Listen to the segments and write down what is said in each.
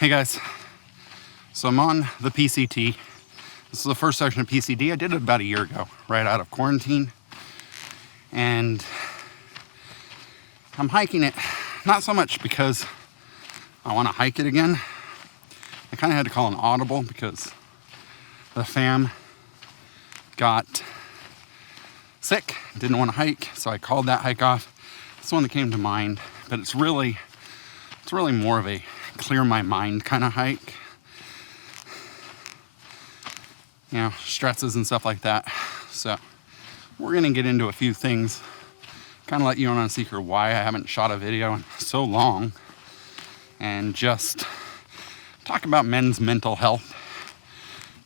Hey guys, so I'm on the PCT. This is the first section of PCT. I did it about a year ago, right out of quarantine. And I'm hiking it, not so much because I want to hike it again. I kind of had to call an audible because the fam got sick, didn't want to hike, so I called that hike off. It's the one that came to mind, but it's really more of a clear my mind kind of hike. You know, stresses and stuff like that. So we're gonna get into a few things, kind of let you in on a secret why I haven't shot a video in so long, and just talk about men's mental health.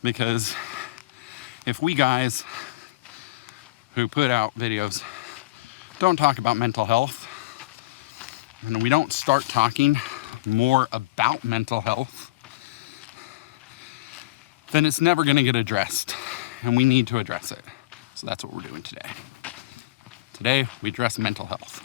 Because if we guys who put out videos don't talk about mental health, and we don't start talking more about mental health, then it's never going to get addressed, and we need to address it. So that's what we're doing today. Today, we address mental health.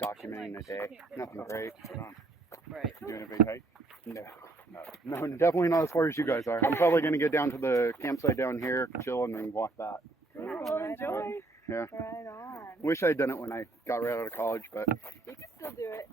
Documenting a day, nothing great. Right. You doing a big hike? No, definitely not as far as you guys are. I'm probably going to get down to the campsite down here, chill, and then walk back. Cool, enjoy. Yeah. Right on. Wish I'd done it when I got right out of college, but You can still do it.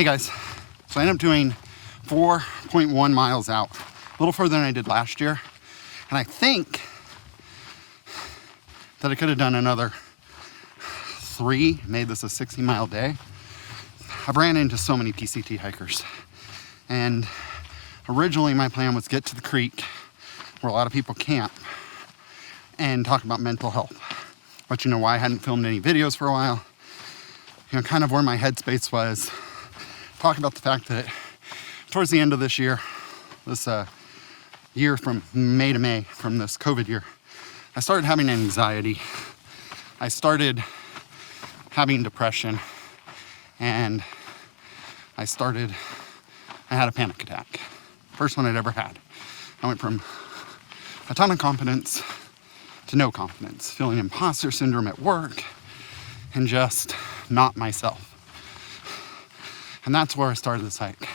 hey guys, so I ended up doing 4.1 miles out, a little further than I did last year. And I think that I could have done another 3, made this a 60-mile day. I've ran into so many PCT hikers. And originally my plan was get to the creek where a lot of people camp and talk about mental health. But you know why I hadn't filmed any videos for a while? You know, kind of where my headspace was. Talk about the fact that towards the end of this year, this year from May to May, from this COVID year, I started having anxiety. I started having depression, and I had a panic attack. First one I'd ever had. I went from a ton of confidence to no confidence, feeling imposter syndrome at work, and just not myself. And that's where I started this hike.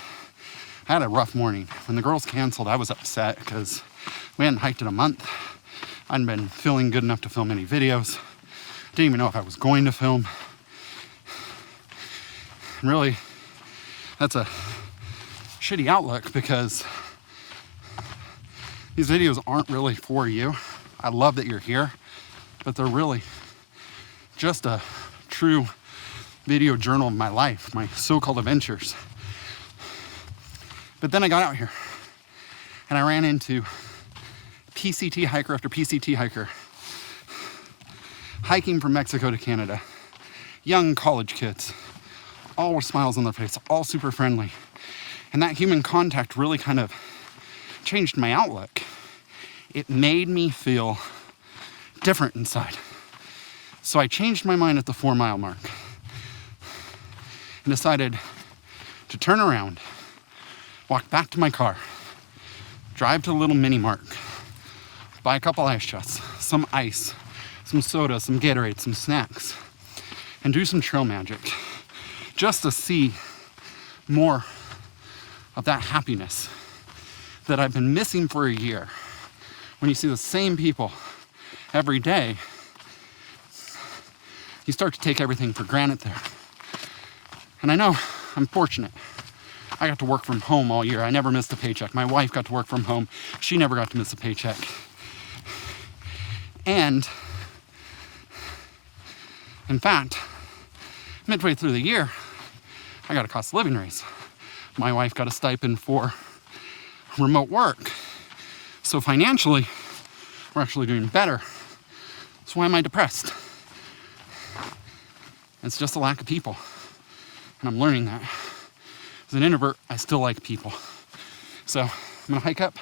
I had a rough morning. When the girls canceled, I was upset because we hadn't hiked in a month. I hadn't been feeling good enough to film any videos. Didn't even know if I was going to film. And really, that's a shitty outlook because these videos aren't really for you. I love that you're here, but they're really just a true video journal of my life, my so-called adventures. But then I got out here and I ran into PCT hiker after PCT hiker, hiking from Mexico to Canada, young college kids, all with smiles on their face, all super friendly. And that human contact really kind of changed my outlook. It made me feel different inside. So I changed my mind at the 4-mile mark and decided to turn around, walk back to my car, drive to the little mini mart, buy a couple ice shots, some ice, some soda, some Gatorade, some snacks, and do some trail magic just to see more of that happiness that I've been missing for a year. When you see the same people every day, you start to take everything for granted there. And I know I'm fortunate. I got to work from home all year. I never missed a paycheck. My wife got to work from home. She never got to miss a paycheck. And in fact, midway through the year, I got a cost of living raise. My wife got a stipend for remote work. So financially, we're actually doing better. So why am I depressed? It's just a lack of people. And I'm learning that. As an introvert, I still like people. So I'm gonna hike up.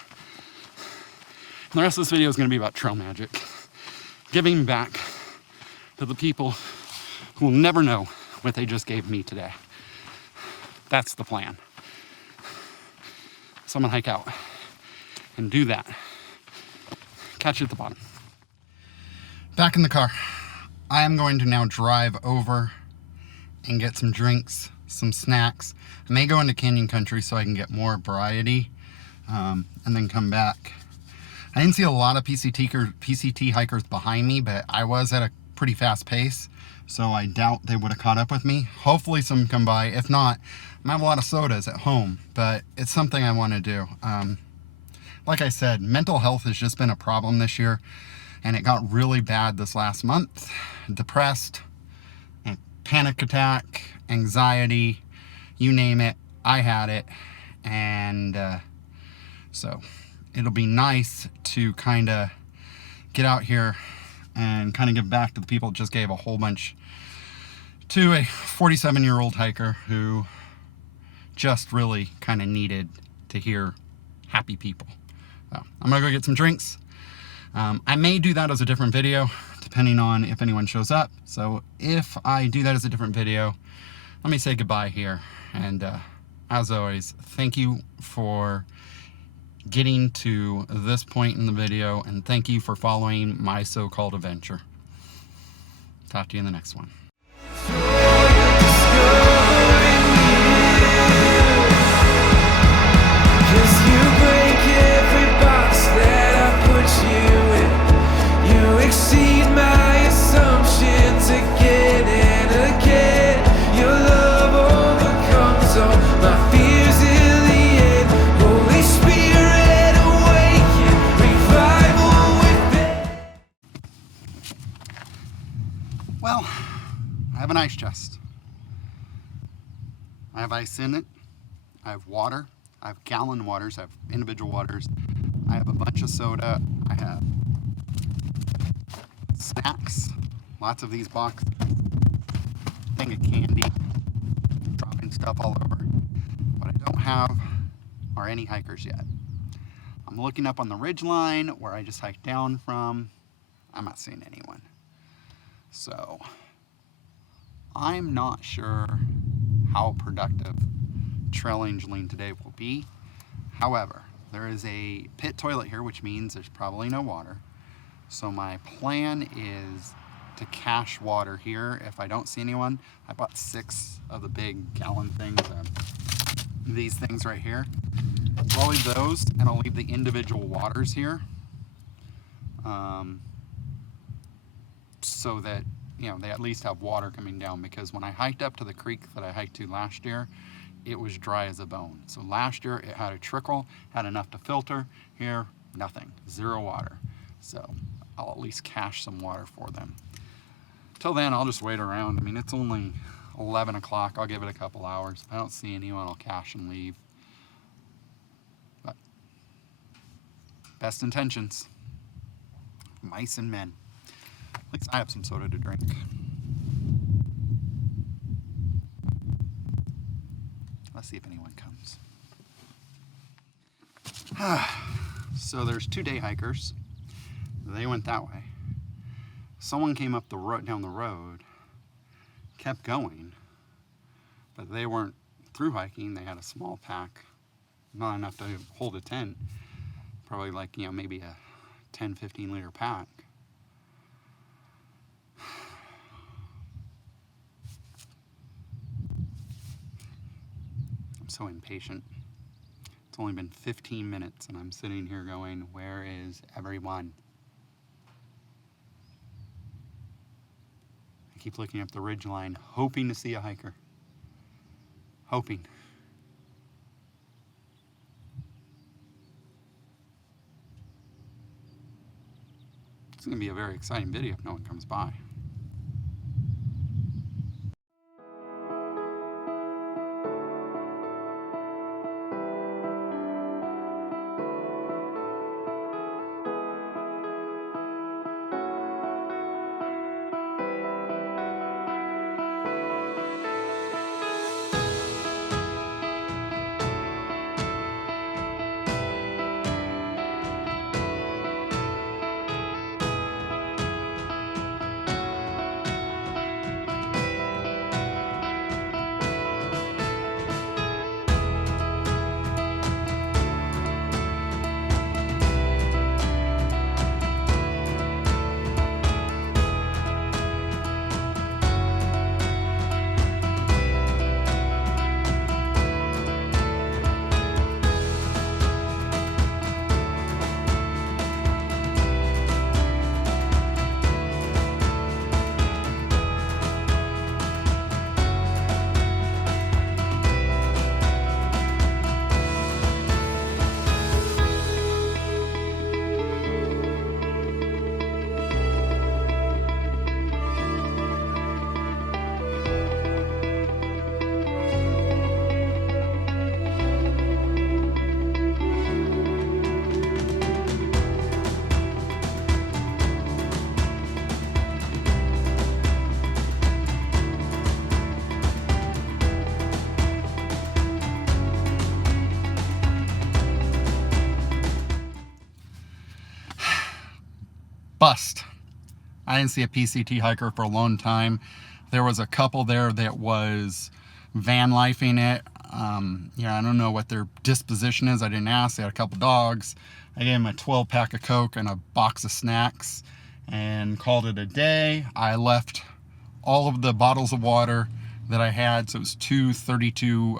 And the rest of this video is gonna be about trail magic. Giving back to the people who will never know what they just gave me today. That's the plan. So I'm gonna hike out and do that. Catch you at the bottom. Back in the car. I am going to now drive over and get some drinks, some snacks. I may go into canyon country so I can get more variety, and then come back. I didn't see a lot of PCT hikers behind me, but I was at a pretty fast pace, so I doubt they would have caught up with me. Hopefully some come by. If not, I have a lot of sodas at home, but it's something I want to do. Like I said, mental health has just been a problem this year, and it got really bad this last month. Depressed, and panic attack, anxiety, you name it, I had it. And so it'll be nice to kind of get out here and kind of give back to the people that just gave a whole bunch to a 47-year-old hiker who just really kind of needed to hear happy people. So I'm gonna go get some drinks. I may do that as a different video depending on if anyone shows up. So if I do that as a different video, let me say goodbye here. And as always, thank you for getting to this point in the video, and thank you for following my so-called adventure. Talk to you in the next one. Exceed my assumptions again and again. Your love overcomes all my fears in the end. Holy Spirit, awaken, revival. ice chest. I have ice in it. I have water. I have gallon waters. I have individual waters. I have a bunch of soda. I have snacks. Lots of these boxes. Thing of candy. Dropping stuff all over. What I don't have are any hikers yet. I'm looking up on the ridge line where I just hiked down from. I'm not seeing anyone. So I'm not sure how productive Trail Angeling today will be. However, there is a pit toilet here, which means there's probably no water. So my plan is to cache water here. If I don't see anyone, I bought 6 of the big gallon things, these things right here. I'll leave those, and I'll leave the individual waters here, so that, you know, they at least have water coming down, because when I hiked up to the creek that I hiked to last year, it was dry as a bone. So last year it had a trickle, had enough to filter. Here, nothing, 0 water. So I'll at least cache some water for them. Till then, I'll just wait around. I mean, it's only 11 o'clock. I'll give it a couple hours. If I don't see anyone, I'll cache and leave. But best intentions. Mice and men. At least I have some soda to drink. Let's see if anyone comes. So there's 2 day hikers. They went that way. Someone came up the road, down the road, kept going, but they weren't through hiking. They had a small pack, not enough to hold a tent. Probably like, you know, maybe a 10, 15 liter pack. I'm so impatient. It's only been 15 minutes and I'm sitting here going, where is everyone? I keep looking up the ridge line, hoping to see a hiker. Hoping. It's going to be a very exciting video if no one comes by. Bust. I didn't see a PCT hiker for a long time. There was a couple there that was van lifing it. Yeah, I don't know what their disposition is. I didn't ask. They had a couple dogs. I gave them a 12 pack of Coke and a box of snacks and called it a day. I left all of the bottles of water that I had. So it was 232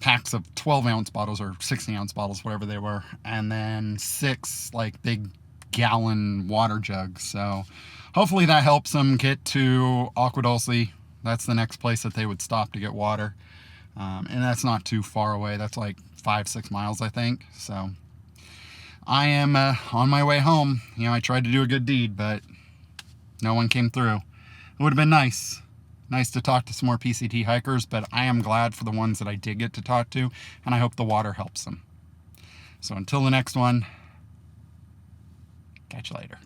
packs of 12 ounce bottles or 60 ounce bottles, whatever they were. And then 6 like big gallon water jugs. So hopefully that helps them get to Agua Dulce. That's the next place that they would stop to get water. And that's not too far away. That's like 5-6 miles, I think. So I am on my way home. You know, I tried to do a good deed, but no one came through. It would have been nice to talk to some more PCT hikers, but I am glad for the ones that I did get to talk to, and I hope the water helps them. So until the next one, catch you later.